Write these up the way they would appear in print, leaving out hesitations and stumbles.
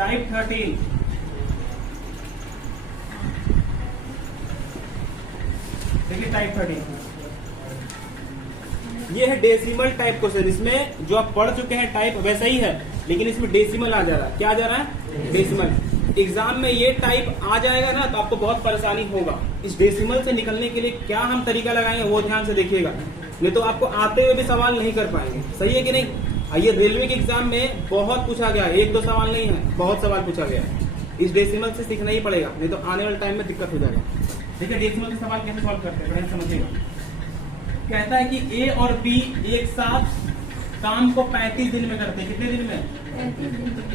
Type 13, देखिए type 13 ये है डेसिमल टाइप क्वेश्चन। इसमें जो आप पढ़ चुके हैं टाइप वैसा ही है, लेकिन इसमें डेसिमल आ जा रहा है। क्या आ जा रहा है? डेसिमल। एग्जाम में ये टाइप आ जाएगा ना तो आपको बहुत परेशानी होगा। इस डेसिमल से निकलने के लिए क्या हम तरीका लगाएंगे वो ध्यान से देखिएगा, नहीं तो आपको आते हुए भी सवाल नहीं कर पाएंगे। सही है कि नहीं? ये रेलवे के एग्जाम में बहुत पूछा गया है, 1-2 सवाल नहीं है, बहुत सवाल पूछा गया है। इस डेसिमल से सीखना ही पड़ेगा, नहीं तो आने वाले टाइम में दिक्कत हो जाएगा। देखिए डेसिमल के सवाल कैसे सॉल्व करते हैं, बढ़िया समझिएगा। कहता है कि ए और बी एक साथ काम को 35 दिन में करते हैं। कितने दिन में?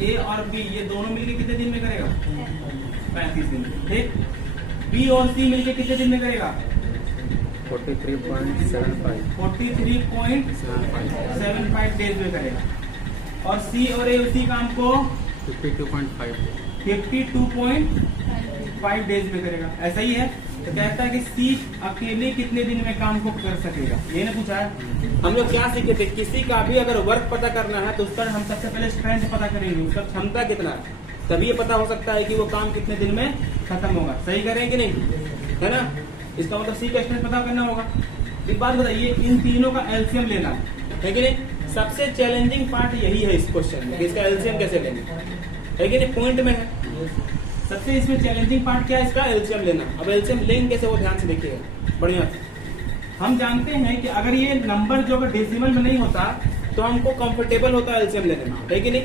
ए और बी ये दोनों मिलके कितने दिन में करेगा? 35 दिन। ठीक। बी और सी मिलके कितने दिन में करेगा? 43.75 डेज में करेगा। और सी और ए उसी काम को 52.5 डेज में करेगा। ऐसा ही है। तो कहता है कि सी अकेले कितने दिन में काम को कर सकेगा, ये ना पूछा है। हम लोग क्या सीखे थे, किसी का भी अगर वर्क पता करना है तो उस पर हम सबसे पहले स्ट्रेंथ पता करेंगे, उसका क्षमता कितना है, तभी ये पता हो सकता है कि वो काम कितने दिन में खत्म होगा। सही करें कि नहीं, है ना? इसका मतलब सी का स्ट्रेंथ पता करना होगा। एक बात बताइए, इन तीनों का एलसीएम लेना है कि नहीं? सबसे चैलेंजिंग पार्ट यही है इस क्वेश्चन में, इसका एलसीएम कैसे लेंगे, है कि नहीं? पॉइंट में है सबसे इसमें चैलेंजिंग पार्ट क्या है, इसका एलसीएम लेना। अब एलसीएम लेंगे कैसे वो ध्यान से देखिएगा बढ़िया। हम जानते हैं कि अगर ये नंबर जो अगर डेसिमल में नहीं होता तो हमको कंफर्टेबल होता है एलसीएम लेने में, है कि नहीं?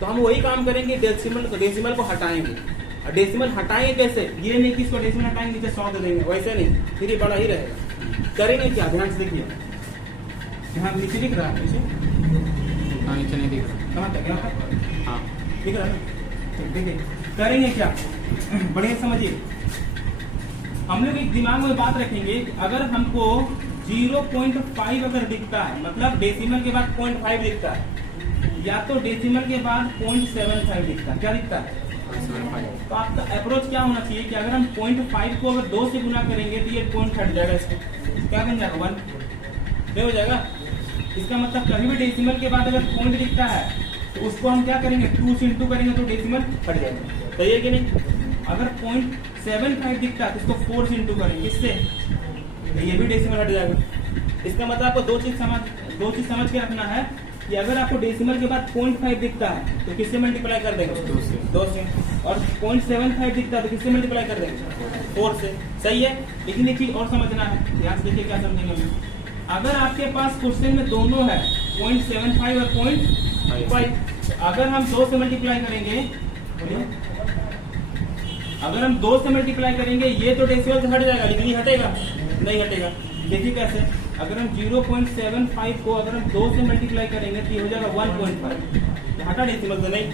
तो हम वही काम करेंगे, डेसिमल को हटाएंगे। और डेसिमल हटाएंगे कैसे, ये नहीं कि इसको डेसिमल हटाएंगे नीचे 100 दे देंगे, वैसे नहीं, फिर ये बड़ा ही रहेगा। करेंगे क्या, ध्यान से देखिए। यहाँ नीचे दिख रहा है, नीचे नहीं दिख रहा, कहाँ तक? हाँ दिख रहा है। देखिए करेंगे क्या, बढ़िया समझिए। हम लोग एक दिमाग में बात रखेंगे कि अगर हमको 0.5 अगर दिखता है, मतलब डेसिमल के बाद 0.5 दिखता है, या तो डेसिमल के बाद 0.75 दिखता है, क्या दिखता है? तो आपका अप्रोच क्या होना चाहिए कि अगर हम 0.5 को अगर 2 से गुना करेंगे तो ये पॉइंट हट जाएगा, इसको क्या बन जाएगा? 1 नहीं हो जाएगा। इसका मतलब कभी भी डेसिमल के बाद अगर पॉइंट दिखता है तो उसको हम क्या करेंगे, 2 से इंटू करेंगे तो डेसिमल हट जाएगा। सही है कि नहीं? अगर 0.75 दिखता है तो इसको 4 से इंटू करेंगे, इससे तो ये भी डेसिमल हट जाएगा। इसका मतलब आपको दो चीज समझ के रखना है कि अगर आपको डेसिमल के बाद 0.5 दिखता है तो किससे मल्टीप्लाई कर देंगे? 2 से। और 0.75 दिखता है तो किससे मल्टीप्लाई कर देंगे? 4 से। सही है। लेकिन एक चीज और समझना है, ध्यान से देखिए क्या समझेंगे हम। अगर आपके पास क्वेश्चन में दोनों है 0.75 और 0.5, अगर हम 2 से मल्टीप्लाई करेंगे, अगर हम 2 से मल्टीप्लाई करेंगे ये तो डेसिमल से हट जाएगा, लेकिन ये हटेगा नहीं हटेगा। देखिए कैसे, अगर हम 0.75 को अगर हम 2 से मल्टीप्लाई करेंगे तो ये हो जाएगा 1.5, हटा डेसिमल से नहीं।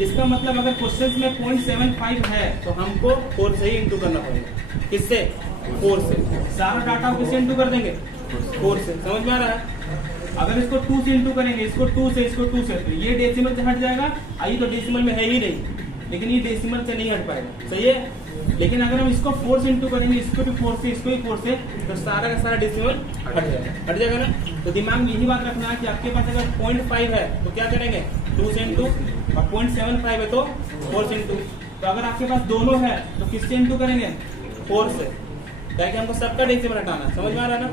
इसका मतलब अगर क्वेश्चन में 0.75 है तो हमको 4 से ही इंटू करना पड़ेगा। किससे? 4 से। सारा डाटा को किससे इंटू कर देंगे? 4 से। समझ में आ रहा है? अगर इसको 2 से इंटू करेंगे, इसको 2 से, इसको 2 से, तो ये डेसिमल से हट जाएगा। आई तो डेसिमल में है ही नहीं, लेकिन ये डेसिमल से नहीं हट पाएगा। सही है। लेकिन अगर हम इसको 4 से इंटू करेंगे, इसको भी 4 से, इसको भी 4 से, तो सारा का सारा डेसिमल हट जाएगा ना। तो दिमाग में यही बात रखना है कि आपके पास अगर 0.5 है तो क्या करेंगे? 2 से इंटू, और 0.75 है तो 4 से इंटू। तो अगर आपके पास दोनों है तो किससे इंटू करेंगे? 4 से, ताकि हमको सबका डेसिमल हटाना। समझ में आ रहा है ना?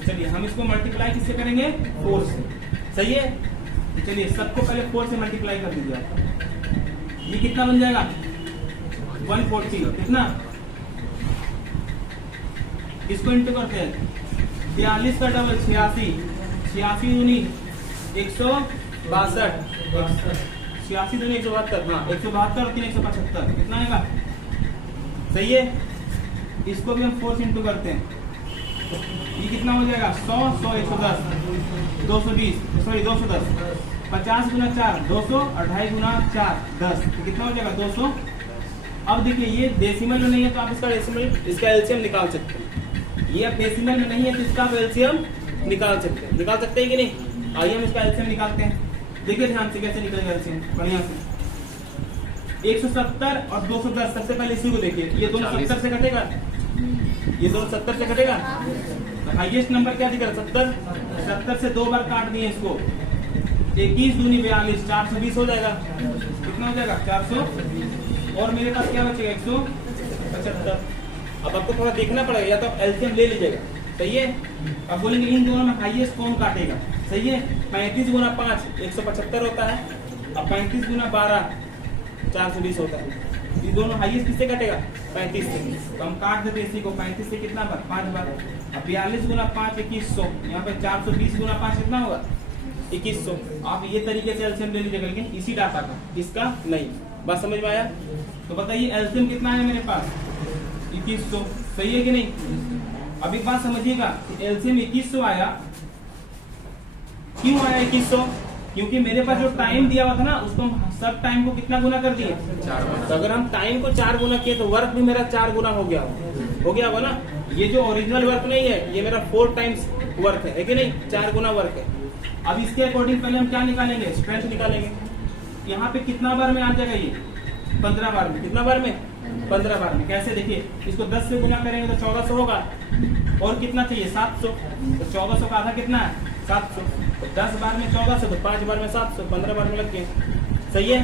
चलिए हम इसको मल्टीप्लाई किससे करेंगे? 4 से। सही है। चलिए सबको पहले 4 से मल्टीप्लाई कर दीजिए आप। ये कितना बन जाएगा? 140। कितना? इसको इंटू करते हैं, 43 का डबल 86, 86 दूनी 162, 86 दूनी 172, हाँ 172 और 3 175, कितना आएगा? सही है। इसको भी हम 4 से इंटू करते हैं, ये कितना हो जाएगा? 100, 100, 110, 220, सॉरी 210, 50 गुना 4 200, और 2.5 गुना 4 10, तो कितना हो जाएगा? 200। अब देखिए ये डेसिमल में नहीं है तो आप इसका एलसीएम निकाल सकते हैं। ये अब डेसिमल में नहीं है तो इसका आप एलसीएम निकाल सकते हैं कि नहीं? आइए हम इसका एलसीएम निकालते हैं। देखिए ध्यान से कैसे निकलेगा एलसीएम, बढ़िया से। 170 और 210, सबसे पहले इसी को देखिए, ये दोनों 70 से कटेगा, ये दोनों 70 से कटेगा। तो हाईएस्ट नंबर क्या दिख रहा है? 70 से 2 बार काट दिए इसको, 21 दूनी 42, 420 हो जाएगा। कितना हो जाएगा? 400। और मेरे पास क्या बचेगा? 175। अब आपको थोड़ा देखना पड़ेगा, या तो आप एलसीएम ले लीजिएगा, सही है। अब बोलेंगे इन दोनों में हाईएस्ट कौन काटेगा, सही है। 35 गुना 5 175 होता है, अब 35 गुना 12 420 होता है। ये दोनों हाईएस्ट किससे कटेगा? 35 से। तो हम काट देते इसी को 35 से कितना बार? 5 बार। अब 42 गुना 5 2100, यहाँ पे 420 गुना 5 कितना होगा? 2100। आप ये तरीके से एलसीएम ले लीजिएगा, लेकिन इसी डाटा का, इसका नहीं। बात समझ में आया? तो बताइए एलसीएम कितना है मेरे पास? 2100, सही है कि नहीं? अब एक बात समझिएगा, एलसीएम 2100 आया, क्यों आया 2100? क्योंकि मेरे पास जो टाइम दिया हुआ था ना, उसको हम सब टाइम को कितना गुना कर दिए? 4 गुना। तो अगर हम टाइम को 4 गुना किए तो वर्क भी मेरा 4 गुना हो गया होगा ना। ये जो ओरिजिनल वर्क नहीं है, ये मेरा 4 टाइम्स वर्क है कि नहीं? 4 गुना वर्क है। अब इसके अकॉर्डिंग पहले हम क्या निकालेंगे? स्ट्रेंथ निकालेंगे। यहाँ पे कितना बार में आ जाएगा ये? 15 बार में। कितना बार में? 15 बार में। कैसे? देखिए, इसको 10 से गुना करेंगे तो 1400 होगा, और कितना चाहिए? 700। तो 1400 का आधा कितना है? 700। तो 10 बार में 1400, तो 5 बार में 700, 15 बार में लग गए, सही है।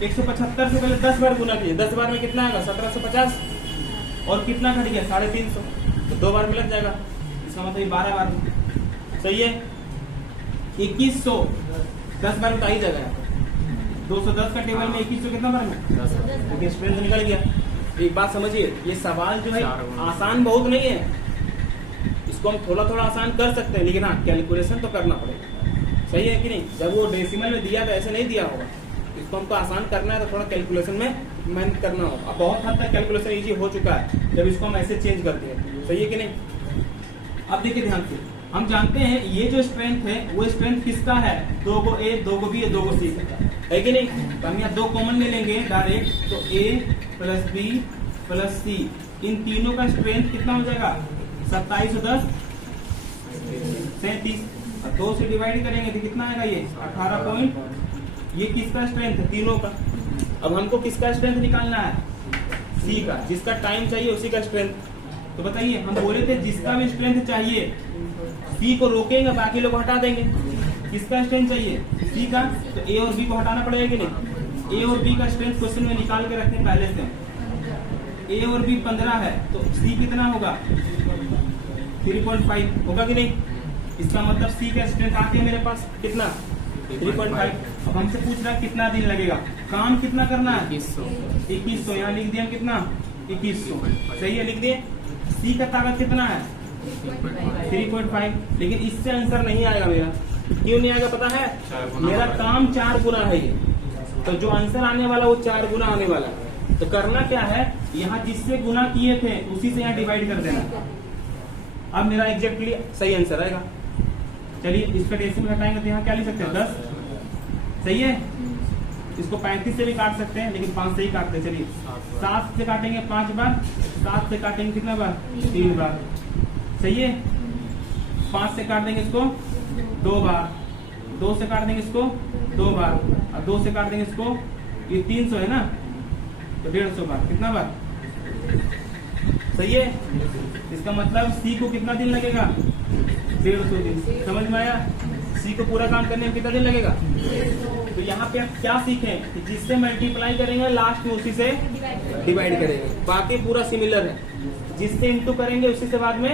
175 से पहले 10 बार गुना कीजिए, 10 बार में कितना आएगा? 1750। और कितना घट गया? 350, तो 2 बार में लग जाएगा, इसका मतलब 12 बार में, सही है। 2100 10 बार में तो आ ही जाएगा। 210 का टेबल में 2100 कितना बार में? 10। स्ट्रेंथ निकल गया। एक बात समझिए, ये सवाल जो है आसान बहुत नहीं है, इसको हम थोड़ा थोड़ा आसान कर सकते हैं, लेकिन हाँ कैलकुलेशन तो करना पड़ेगा, सही है कि नहीं। जब वो डेसिमल में दिया था, ऐसे नहीं दिया होगा, इसको हमको आसान करना है तो थोड़ा कैलकुलेशन में मेहनत करना होगा। अब बहुत हद तक कैलकुलेशन इजी हो चुका है जब इसको हम ऐसे चेंज करते हैं, सही है कि नहीं। अब देखिए ध्यान से, हम जानते हैं ये जो स्ट्रेंथ है वो स्ट्रेंथ किसका है? 2 को ए, 2 को बी, 2 को सी है कि नहीं। तो हम यहाँ 2 कॉमन ले लेंगे डायरेक्ट, तो ए प्लस बी प्लस सी, इन तीनों का स्ट्रेंथ कितना हो जाएगा? 27 और 10 37। 2 से डिवाइड करेंगे तो कितना आएगा? ये 18 पॉइंट। ये किसका स्ट्रेंथ है? तीनों का। अब हमको किसका स्ट्रेंथ निकालना है? सी का, जिसका टाइम चाहिए उसी का स्ट्रेंथ। तो बताइए, हम बोले थे जिसका भी स्ट्रेंथ चाहिए, सी को रोकेंगे, बाकी लोग हटा देंगे। किसका स्ट्रेंथ चाहिए? सी का, तो ए और बी को हटाना पड़ेगा कि नहीं। ए और बी का स्ट्रेंथ क्वेश्चन में निकाल के रखते हैं पहले से। ए और बी 15 है, तो सी कितना होगा? 3.5 होगा कि नहीं। इसका मतलब सी का स्ट्रेंथ आ गया मेरे पास, कितना? 3.5। अब हमसे पूछ रहा है कितना दिन लगेगा, काम कितना करना है? 2100। यहाँ लिख दिया कितना? 2100, सही है, लिख दिए। सी का ताकत कितना है? 3.5। लेकिन इससे आंसर नहीं आएगा मेरा। क्यों नहीं आएगा पता है? मेरा काम 4 गुना है ये, तो जो आंसर आने वाला वो 4 गुना आने वाला है। तो करना क्या है, यहाँ जिससे गुना किए थे उसी से यहाँ डिवाइड कर देना। अब मेरा एग्जैक्टली सही आंसर आएगा। चलिए, इसका डेसिमल हटाएंगे तो यहाँ क्या लिख सकते हैं? 10, सही है। इसको 35 से भी काट सकते हैं, लेकिन 5 से ही काटते हैं। चलिए, 7 से काटेंगे 5 बार, 7 से काटेंगे कितना बार? 3 बार, सही है। 5 से काट देंगे इसको 2 बार, 2 से काट देंगे इसको 2 बार, और 2 से काट देंगे इसको, ये 300 है ना, तो 150 बार। कितना बार? सही है। इसका मतलब सी को कितना दिन लगेगा? 150 दिन। समझ में आया? सी को पूरा काम करने में कितना दिन लगेगा? तो यहाँ पे आप क्या सीखें कि जिससे मल्टीप्लाई करेंगे लास्ट में उसी से डिवाइड करेंगे, बाकी पूरा सिमिलर है। जिससे इंटू करेंगे उसी से बाद में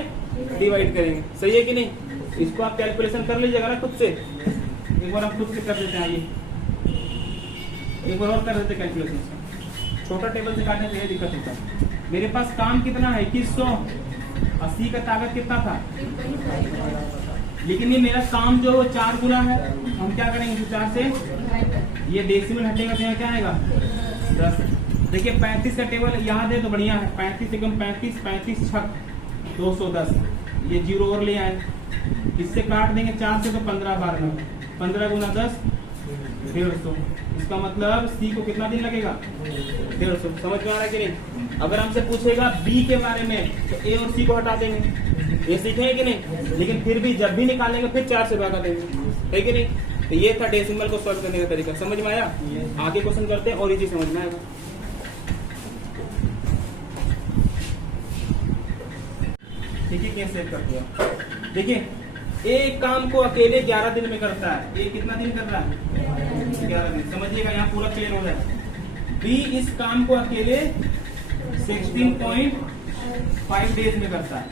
डिवाइड करेंगे, सही है कि नहीं। इसको आप कैलकुलेशन कर लीजिएगा ना खुद से। एक बार आप खुद से कर देते हैं, ये एक बार और कर देते कैलकुलेशन। छोटा टेबल से काटने से दिक्कत होता है। मेरे पास काम कितना है? 2100। 80 का ताकत कितना था? लेकिन ये मेरा काम जो 4 गुना है, हम क्या करेंगे? 4 से ये डेसिमल हटेगा तो यहाँ क्या आएगा? 10। देखिए 35 का टेबल याद है तो बढ़िया है। 35 एकम 35, 35 छक 210, ये 0 और ले आए। इससे काट देंगे 4 से तो 15 बार में, 15 गुना 10 150। इसका मतलब सी को कितना दिन लगेगा? 150। समझ में आ रहा है कि नहीं। अगर हमसे पूछेगा बी के बारे में तो ए और सी को हटा देंगे, ये सीखेंगे कि नहीं। लेकिन फिर भी जब भी निकालेंगे फिर 4 से भागा देंगे, है कि नहीं। तो ये था डेसिमल को सॉल्व करने का तरीका। समझ में आया? आगे क्वेश्चन करते हैं और इजी समझ में आएगा। ठीक है, कैसे सेव कर दिया। देखिए एक काम को अकेले 11 दिन में करता है। ये कितना दिन कर रहा है? 11 दिन। समझिएगा, यहाँ पूरा क्लियर हो जाए। बी इस काम को अकेले 16.5 डेज में करता है।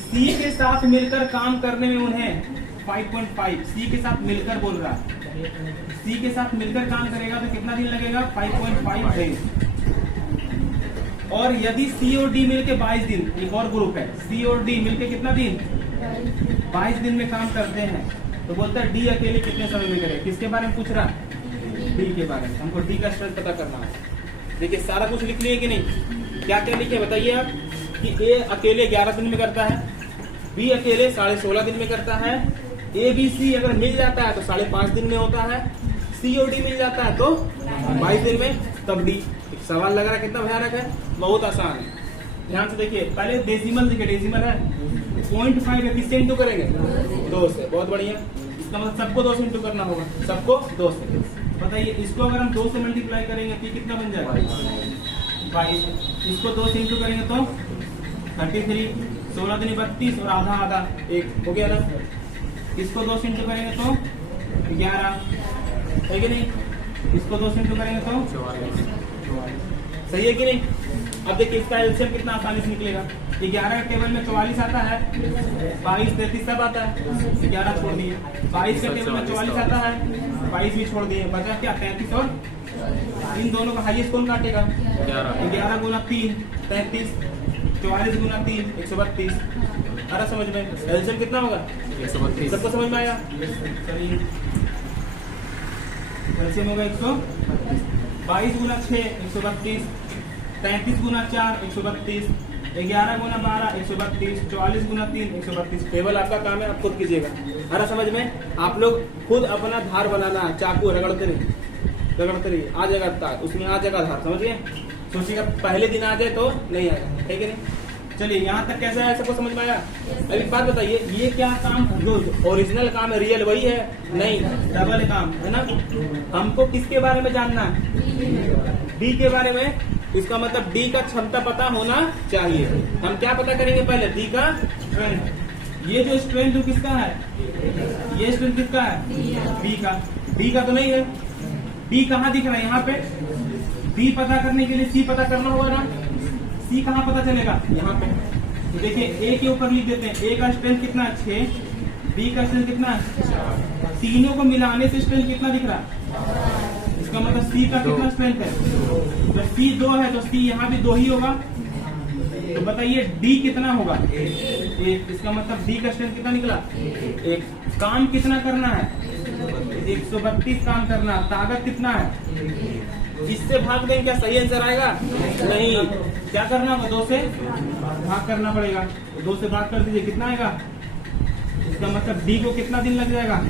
सी के साथ मिलकर काम करने में उन्हें 5.5, सी के साथ मिलकर बोल रहा है, सी के साथ मिलकर काम करेगा तो कितना दिन लगेगा? 5.5 डेज। और यदि सी और डी मिलकर 22 दिन, एक और ग्रुप है, सी और डी मिलकर कितना दिन? 22 दिन में काम करते हैं, तो बोलता है डी अकेले कितने समय में करे। किसके बारे में पूछ रहा है? डी के बारे में। हमको डी का स्ट्रेंथ पता करना है। देखिए सारा कुछ लिख लिए कि नहीं? क्या क्या लिखे बताइए आप? कि ए अकेले 11 दिन में करता है, बी अकेले 16.5 दिन में करता है, ए बी सी अगर मिल जाता है तो 5.5 दिन में होता है, सी और डी मिल जाता है तो 22 दिन में, तब डी। सवाल लग रहा है कितना भयानक है? बहुत आसान है। ध्यान से देखिए, पहले डेसिमल देखिए, डेसिमल है 0.5 है, किससे इंटू करेंगे? 2 से। बहुत बढ़िया। इसका मतलब सबको 2 से इंटू करना होगा, सबको 2 से। बताइए इसको अगर हम 2 से मल्टीप्लाई करेंगे तो कितना बन जाएगा? 22। इसको 2 से इंटू करेंगे तो 33, 16 दिन 32 और आधा आधा 1 हो गया ना। इसको 2 से इंटू करेंगे तो 11, है कि नहीं? इसको 2 से इंटू करेंगे तो 44। सही है कि नहीं? अब देखिए इसका एलसीएम कितना आसानी से निकलेगा। 11 के टेबल में 44 आता है, 22, 33 सब आता है, 11 छोड़ दिए। 22 के टेबल में 44 आता है, 22 भी छोड़ दिए, बचा क्या? 33 और इन दोनों का हाईएस्ट कौन काटेगा? 11 गुना 3 33, 44 गुना 3 132। अरे समझ में एलसीएम कितना होगा? 132। सबको समझ में आया? चलिए एलसीएम होगा 132। 22 गुना 6 132, 33 गुना 4 132, 11 गुना 12 132, 44 गुना 3 132। टेबल आपका काम है, आप खुद कीजिएगा। अरे समझ में? आप लोग खुद अपना धार बनाना है, चाकू रगड़ते नहीं, रगड़ते रहिए, आ जाएगा तार, उसमें आ जाएगा धार। समझिए, सोचिएगा पहले दिन आ जाए तो नहीं आएगा, ठीक है नहीं? चलिए यहाँ तक कैसा है, सबको समझ में आया? अब एक बात बताइए, ये क्या काम जो ओरिजिनल काम है, रियल वही है? नहीं, डबल काम है ना। हमको किसके बारे में जानना है? डी के बारे में। इसका मतलब डी का क्षमता पता होना चाहिए। हम क्या पता करेंगे पहले? डी का स्ट्रेंथ। ये जो स्ट्रेंथ जो किसका है? ये स्ट्रेंथ किसका है? बी का। बी का तो नहीं है। बी कहाँ दिख रहा है? यहाँ पे। बी पता करने के लिए सी पता करना होगा ना। सी कहाँ पता चलेगा? यहाँ पे। तो देखिए ए के ऊपर लिख देते हैं, ए का स्ट्रेंथ कितना है? 6, बी का स्ट्रेंथ कितना है? 4। तीनों को मिलाने से स्ट्रेंथ कितना दिख रहा है? इसका मतलब सी का कितना स्ट्रेंथ है? तो सी 2 है तो सी यहाँ भी 2 ही होगा। तो बताइए डी कितना होगा? 1। इसका मतलब डी का स्ट्रेंथ कितना निकला? 1। काम कितना करना है? 132 काम करना। ताकत कितना है? इससे भाग देंगे क्या सही आंसर आएगा? नहीं। क्या करना होगा? 2 से भाग करना पड़ेगा। 2 से भाग कर दीजिए, कितना आएगा? इसका मतलब डी को कितना दिन लग जाएगा?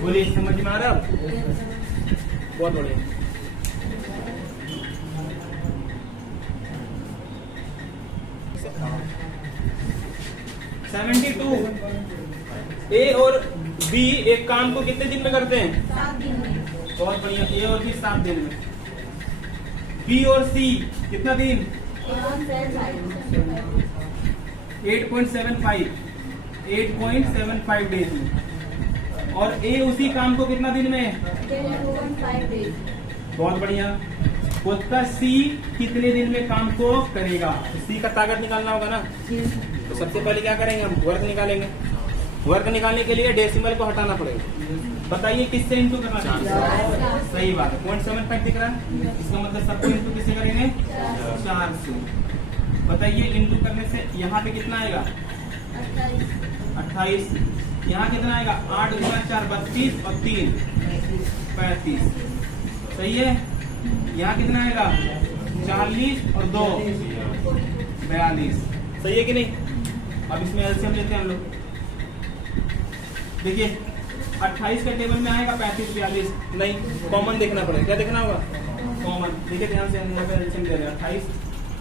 बोलिए, समझ में आ रहा है? बहुत बढ़िया। ए और बी एक काम को कितने दिन में करते हैं? 7 दिन में। बहुत बढ़िया। ए और बी 7 दिन में। बी और सी कितना दिन? 8.75 डेज में। और ए उसी काम को कितना दिन में? 10.5 डेज। बहुत बढ़िया। बोलता सी कितने दिन में काम को करेगा? सी का ताकत निकालना होगा ना। तो सबसे पहले क्या करेंगे? हम वर्क निकालेंगे। वर्क निकालने के लिए डेसिमल को हटाना पड़ेगा। बताइए किससे इंटू करना चाहिए? सही बात है, 0.75 दिख रहा है। इसका मतलब सबको इंटू किससे करेंगे? 4 से। बताइए इंटू करने से यहाँ पे कितना आएगा? 28। यहाँ कितना आएगा? 8 गुना 4 32 और 3 35। सही है। यहाँ कितना आएगा? 40 और 2 42। सही है कि नहीं? अब इसमें एलसीएम लेते हैं हम लोग। देखिए 28 के टेबल में आएगा 35 42। नहीं, कॉमन देखना पड़ेगा। क्या देखना होगा? कॉमन। देखिए ध्यान से यहाँ पे एलसीएम दे रहे हैं 28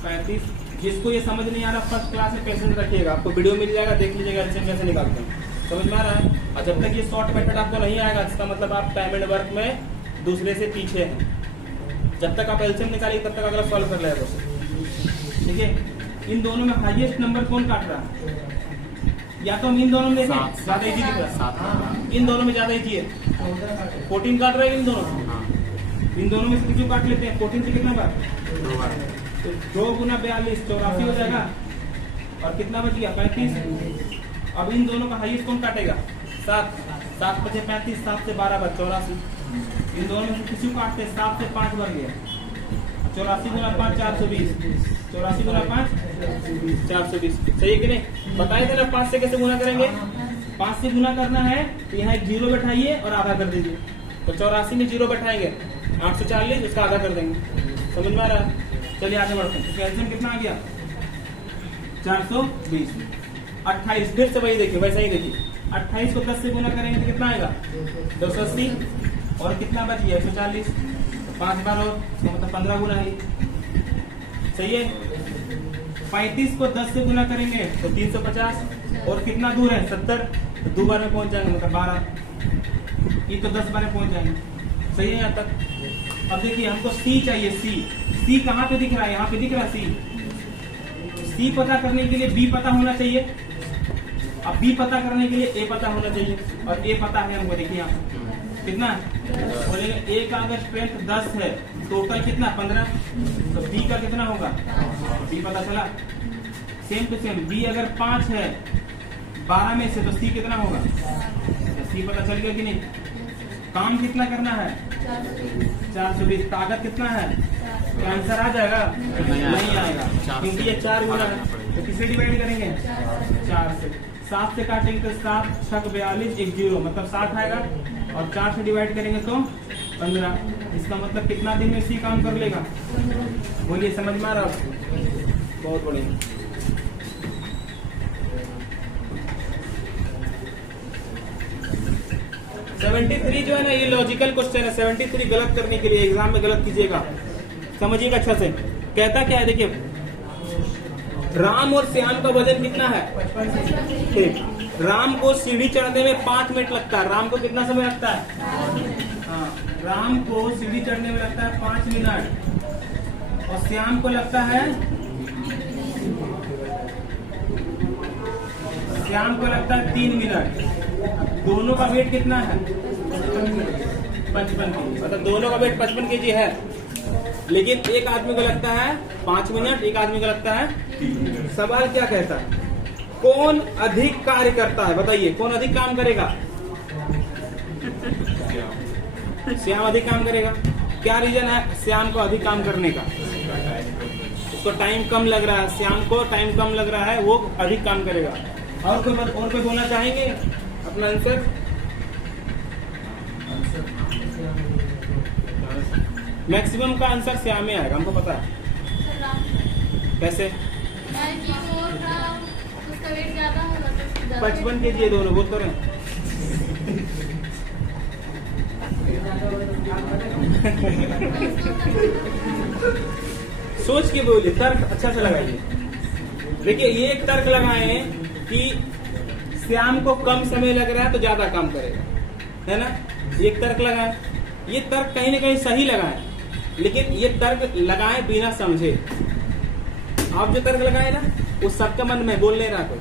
35। जिसको ये समझ नहीं आ रहा फर्स्ट क्लास में पेशेंट रखिएगा, आपको वीडियो मिल जाएगा, देख लीजिएगा एलसीएम कैसे निकालते हैं। समझ में आ रहा है? और जब तक ये शॉर्ट मेथड आपको नहीं आएगा, इसका मतलब आप टाइम एंड वर्क में दूसरे से पीछे हैं। जब तक आप एलसीएम निकालिए तब तक अगला सॉल्व कर लेगा। ठीक है। इन दोनों में हाईएस्ट नंबर कौन काट रहा है? या तो हम इन दोनों में देखें, सात। ज्यादा इजी दिख रहा सात। है, इन दोनों में ज्यादा इजी है। 14 काट रहे हैं इन दोनों, हाँ, इन दोनों में से किसी काट लेते हैं। 14 से कितना बार, 2 बार। तो 2 गुना 42 84 हो जाएगा, और कितना बच गया 35। अब इन दोनों का हाईएस्ट कौन काटेगा, 7 7 बचे 35, 7 से 12 बार 84। इन दोनों में से किसी को काटते हैं, 7 से 5 बार गया, 84 गुना 5 420, 84 गुना 5 420, सही है कि नहीं। बताए थे ना 5 से कैसे गुना करेंगे। 5 से गुना करना है तो यहाँ एक 0 बैठाइए और आधा कर दीजिए, तो 84 में 0 बैठाएंगे 840, उसका आधा कर देंगे। समझ में आ रहा है। चलिए आगे बढ़ते हैं। कैल्शियम कितना आ गया 420। 28 फिर से वही देखिए, वैसा ही देखिए, 28 को 10 से गुना करेंगे तो कितना आएगा 280, और कितना बच गया 140, 5 बार और, तो मतलब 15 गुना है, सही है। 35 को 10 से गुना करेंगे तो 350, और कितना दूर है 70, तो 2 बार में पहुंच जाएंगे, मतलब 12, ये तो 10 बार में पहुंच जाएंगे, सही है यहाँ तक। अब देखिए हमको C चाहिए, C कहाँ पे दिख रहा है, यहाँ पे दिख रहा है C पता करने के लिए B पता होना चाहिए, अब B पता करने के लिए A पता होना चाहिए, और A पता है हमको, देखिए यहाँ कितना बोलेंगे, A का अगर स्ट्रेंथ 10 है, टोटल कितना 15, तो B का कितना होगा, B पता चला। सेम टू सेम B अगर 5 है 12 में से, तो C कितना होगा, तो C पता चल गया कि नहीं। काम कितना करना है 420, ताकत कितना है, तो आंसर आ जाएगा, नहीं आएगा, क्योंकि ये 4 गुना है, तो किससे डिवाइड करेंगे 4 से। 7 से काटेंगे तो 7 6 42 1 0, मतलब 60 आएगा, और 4 से डिवाइड करेंगे तो 15। इसका मतलब कितना दिन में C काम कर लेगा, बोलिए, समझ में आ रहा है। बहुत बढ़िया। सेवेंटी 73 जो है ना, ये लॉजिकल क्वेश्चन है। 73 गलत करने के लिए एग्जाम में गलत कीजिएगा, समझिएगा अच्छा से। कहता क्या है, देखिए, राम और श्याम का वजन कितना है, ठीक। राम को सीढ़ी चढ़ने में 5 मिनट लगता है, राम को कितना समय लगता है, हाँ, राम को सीढ़ी चढ़ने में लगता है 5 मिनट, और श्याम को लगता है, श्याम को लगता है 3 मिनट। दोनों का वेट कितना है 55 kg, मतलब दोनों का वेट 55 kg है, लेकिन एक आदमी को लगता है 5 मिनट, एक आदमी को लगता है 3। सवाल क्या कहता है, कौन अधिक कार्य करता है, बताइए कौन अधिक काम करेगा, श्याम अधिक काम करेगा। क्या रीजन है श्याम को अधिक काम करने का, उसको टाइम कम लग रहा है, श्याम को टाइम कम लग रहा है, वो अधिक काम करेगा। और कोई बोलना चाहेंगे अपना आंसर, मैक्सिमम का आंसर श्याम में आएगा, हमको पता है। कैसे 55 kg ये दोनों बोल तो रहे सोच के बोलिए, तर्क अच्छा से लगाइए। देखिए ये एक तर्क लगाए कि श्याम को कम समय लग रहा है तो ज्यादा काम करेगा, है ना, ये एक तर्क लगाए। ये तर्क कहीं ना कहीं सही लगाए, लेकिन ये तर्क लगाए बिना समझे। आप जो तर्क लगाए ना, वो सबके मन में बोल नहीं रहा, कोई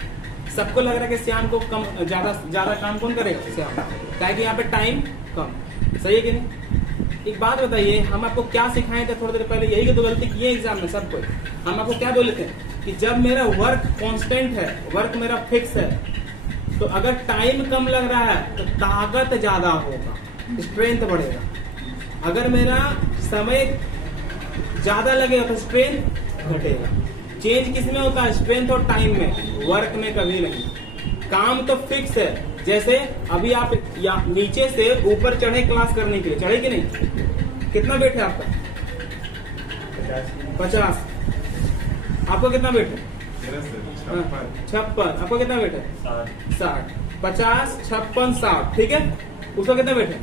सबको लग रहा है कि श्याम को कम ज्यादा काम कौन करेगा, श्याम, क्या कि यहाँ पे टाइम कम, सही है कि नहीं। एक बात बताइए, हम आपको क्या सिखाए थे थोड़ी देर पहले, यही तो गलती किए एग्जाम में सब कोई। हम आपको क्या बोले थे कि जब मेरा वर्क कांस्टेंट है, वर्क मेरा फिक्स है, तो अगर टाइम कम लग रहा है तो ताकत ज्यादा होगा, स्ट्रेंथ बढ़ेगा। अगर मेरा समय ज्यादा लगेगा तो स्ट्रेंथ घटेगा। चेंज किस में होता है, स्ट्रेंथ और टाइम में, वर्क में कभी नहीं। काम तो फिक्स है, जैसे अभी आप या नीचे से ऊपर चढ़े क्लास करने के लिए, चढ़े कि नहीं, कितना वेट है आपका 50, आपको कितना वेट है 56, आपको कितना वेट है 60, 50 56 60, ठीक है, उसका कितना वेट है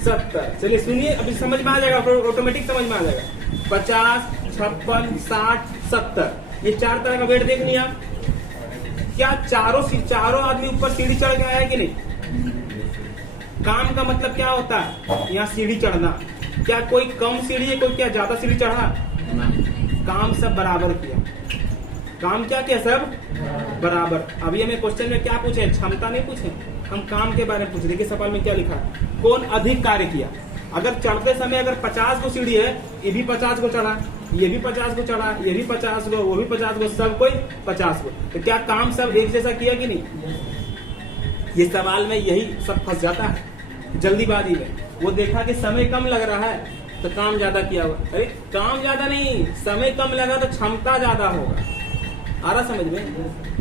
70। चलिए सुनिए, अभी समझ में आ जाएगा, ऑटोमेटिक समझ में आ जाएगा। 50 56 60 70, ये 4 तरह का वेट देख लिया। क्या चारों आदमी ऊपर सीढ़ी चढ़ के आया कि नहीं। काम का मतलब क्या होता है, यहाँ सीढ़ी चढ़ना। क्या कोई कम सीढ़ी है, कोई क्या ज्यादा सीढ़ी चढ़ा, काम सब बराबर किया। काम क्या किया सब बराबर। अभी हमें क्वेश्चन में क्या पूछे, क्षमता नहीं पूछे, हम काम के बारे में पूछे। देखिए सवाल में क्या लिखा है, कौन अधिक कार्य किया। अगर चढ़ते समय अगर 50 को सीढ़ी है, ये भी 50 को चढ़ा, ये भी 50 को चढ़ा, ये भी 50 को, वो भी 50 को, सब कोई 50 को, तो क्या काम सब एक जैसा किया कि नहीं। ये सवाल में यही सब फंस जाता है जल्दीबाजी में। वो देखा कि समय कम लग रहा है तो काम ज्यादा किया हुआ। अरे काम ज्यादा नहीं, समय कम लगा तो क्षमता ज्यादा होगा। आ रहा समझ में,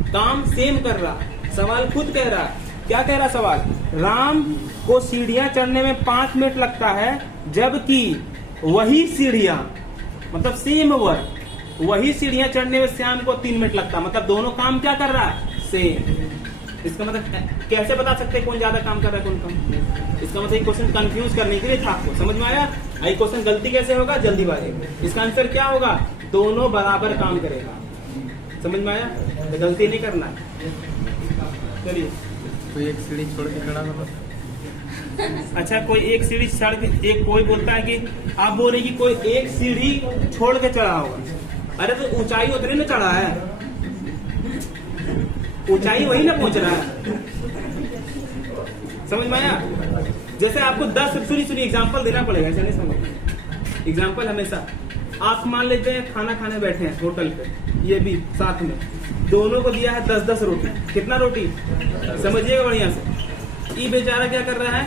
काम सेम कर रहा, सवाल खुद कह रहा। क्या कह रहा सवाल, राम को सीढ़ियां चढ़ने में 5 मिनट लगता है, जबकि वही सीढ़ियां, मतलब सेम वर्क, वही सीढ़ियां चढ़ने में श्याम को 3 मिनट लगता है। मतलब दोनों काम क्या कर रहा है, सेम। इसका मतलब कैसे बता सकते हैं कौन ज्यादा काम कर रहा है कौन कम। इसका मतलब क्वेश्चन कंफ्यूज करने के लिए था। आपको समझ में आया, आई क्वेश्चन गलती कैसे होगा, जल्दीबाजी। इसका आंसर क्या होगा, दोनों बराबर काम करेगा। समझ में आया, तो गलती नहीं करना। चलिए, तो एक सीढ़ी छोड़ के खड़ा होगा। अच्छा कोई एक सीढ़ी चढ़ के, एक कोई बोलता है कि आप बोल रहे कि कोई एक सीढ़ी छोड़ के चढ़ा होगा। अरे तो ऊंचाई उतनी ना चढ़ा है, ऊंचाई वही ना पहुंच रहा है। समझ में आया। जैसे आपको 10 सुनी एग्जांपल देना पड़ेगा, ऐसा नहीं समझ। एग्जांपल हमेशा आप मान लेते हैं खाना खाने बैठे हैं होटल पे, ये भी साथ में, दोनों को दिया है 10-10 रोटी। कितना रोटी, समझिएगा बढ़िया से। ये बेचारा क्या कर रहा है,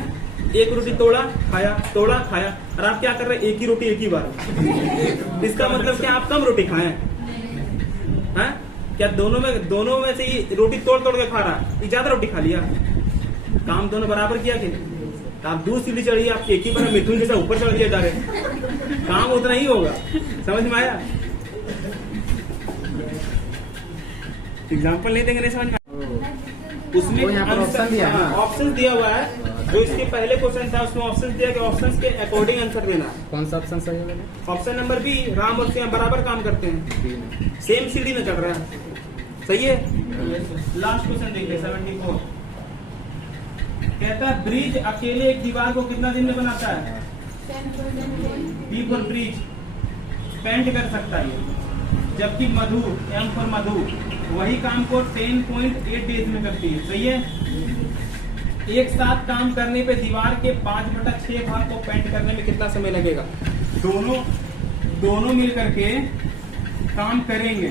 एक रोटी तोड़ा खाया, तोड़ा खाया, और आप क्या कर रहे हैं, एक ही रोटी एक ही बार। इसका मतलब क्या आप कम रोटी खाए हैं? क्या दोनों में से ये रोटी तोड़ तोड़ के खा रहा है, ये ज्यादा रोटी खा लिया। काम दोनों बराबर किया कि आप दूर सीढ़ी चढ़िए, आप एक ही बार मिथुन जैसा ऊपर चढ़ दिया जा रहे, काम उतना ही होगा। समझ में आया। एग्जाम्पल नहीं देंगे, नहीं समझ में। उसमें ऑप्शन दिया हुआ है, जो इसके पहले क्वेश्चन था उसमें ऑप्शन दिया कि ऑप्शन के अकॉर्डिंग आंसर देना। कौन सा ऑप्शन सही है? ऑप्शन नंबर बी, राम और श्याम बराबर काम करते हैं, सेम सीढ़ी में चढ़ रहा है। सही है। लास्ट क्वेश्चन देखिए 74। कहता है ब्रिज अकेले एक दीवार को कितना दिन में बनाता है। बी फॉर ब्रिज, पेंट कर सकता है, जबकि मधु, एम फॉर मधु, वही काम को 10.8 डेज में करती है। सही है। एक साथ काम करने पे दीवार के 5/6 भाग को पेंट करने में कितना समय लगेगा। दोनों मिल करके काम करेंगे,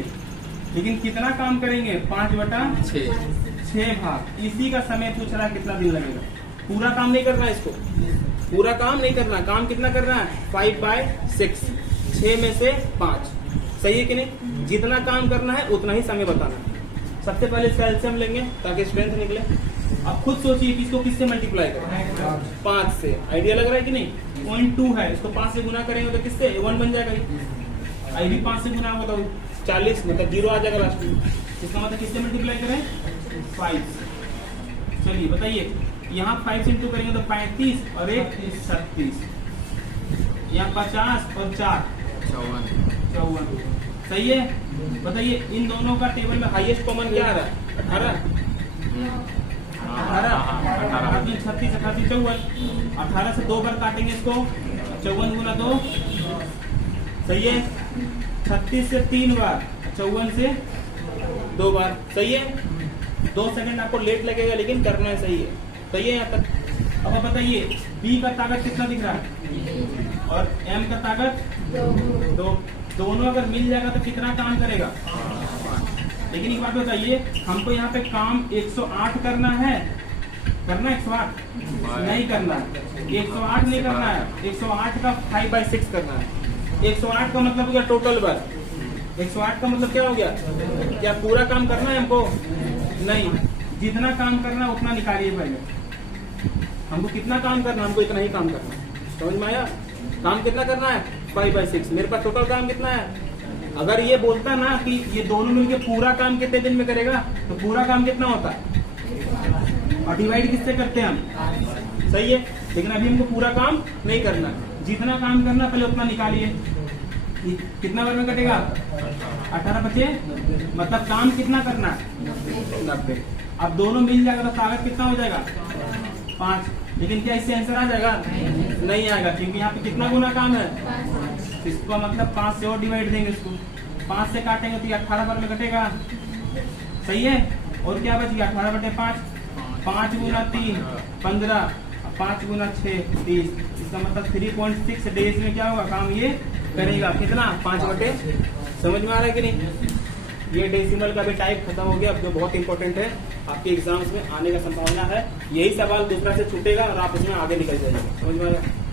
लेकिन कितना काम करेंगे, 5/6 भाग। इसी का समय पूछ रहा है कितना दिन लगेगा। पूरा काम नहीं करना है इसको, पूरा काम नहीं करना। काम कितना करना है, 5/6, 6 में से 5। सही है कि नहीं। जितना काम करना है उतना ही समय बताना है। सबसे पहले इसका एलसीएम लेंगे ताकि स्ट्रेंथ निकले। अब खुद सोचिए कि इसको किससे मल्टीप्लाई करें, 5 से। आइडिया लग रहा है कि नहीं। 0.2 है, इसको 5 से गुना करेंगे तो किससे 1 बन जाएगा। आई भी 5 से गुना होगा तो 40, मतलब 0 आ जाएगा लास्ट में। इसका मतलब किससे मल्टीप्लाई करें, 5। चलिए बताइए, यहाँ 5 से इंटू करेंगे तो 35 और 1 36, यहाँ 50 और 4 54। सही है। बताइए इन दोनों का टेबल में हाईएस्ट कॉमन क्या आ रहा है, 18। 36, 88, 54। 18 से 2 बार काटेंगे इसको, 54 गुना 2। सही है। 36 से 3 बार, 54 से 2 बार। सही है। 2 सेकंड आपको लेट लगेगा, लेकिन करना है। सही है। सही है यहाँ तक। अब बताइए बी का ताकत कितना दिख रहा है और एम का ताकत 2। दोनों अगर मिल जाएगा तो कितना काम करेगा। लेकिन एक बात बताइए, हमको यहाँ पे काम 108 करना है, 108 नहीं करना है, 108 नहीं करना है, 108 का 5/6 करना है। 108 का मतलब हो गया टोटल वर्क। 108 का मतलब क्या हो गया, क्या पूरा काम करना है हमको, नहीं। जितना काम करना है उतना निकालिए पहले। हमको कितना काम करना है, हमको इतना ही काम करना है। समझ में आया। काम कितना करना है, 5/6। मेरे पास टोटल काम कितना है। अगर ये बोलता ना कि ये दोनों मिलके पूरा काम कितने दिन में करेगा, तो पूरा काम कितना होता है, और डिवाइड किससे करते हैं हम। सही है। लेकिन अभी हमको पूरा काम नहीं करना, जितना काम करना पहले उतना निकालिए। कितना बार में कटेगा, 18/5, मतलब काम कितना करना है, 90। अब दोनों मिल जाएगा तो ताकत कितना हो जाएगा, 5। लेकिन क्या इससे आंसर आ जाएगा, नहीं आएगा, क्योंकि यहाँ पे कितना गुना काम है। इसका मतलब 5 से और डिवाइड देंगे इसको, 5 से काटेंगे तो ये 18 बार में कटेगा, सही है। और क्या बच गया 18/5, 5 गुना 3 15, 5 गुना 6 30। इसका मतलब 3.6 डेज में क्या होगा काम ये करेगा, कितना 5/, समझ में आ रहा है कि नहीं। ये डेसिमल का भी टाइप खत्म हो गया, अब जो बहुत इंपॉर्टेंट है आपके एग्जाम्स में आने का संभावना है। यही सवाल दूसरा से छूटेगा और आप उसमें आगे निकल जाएंगे, समझ में आ रहा है।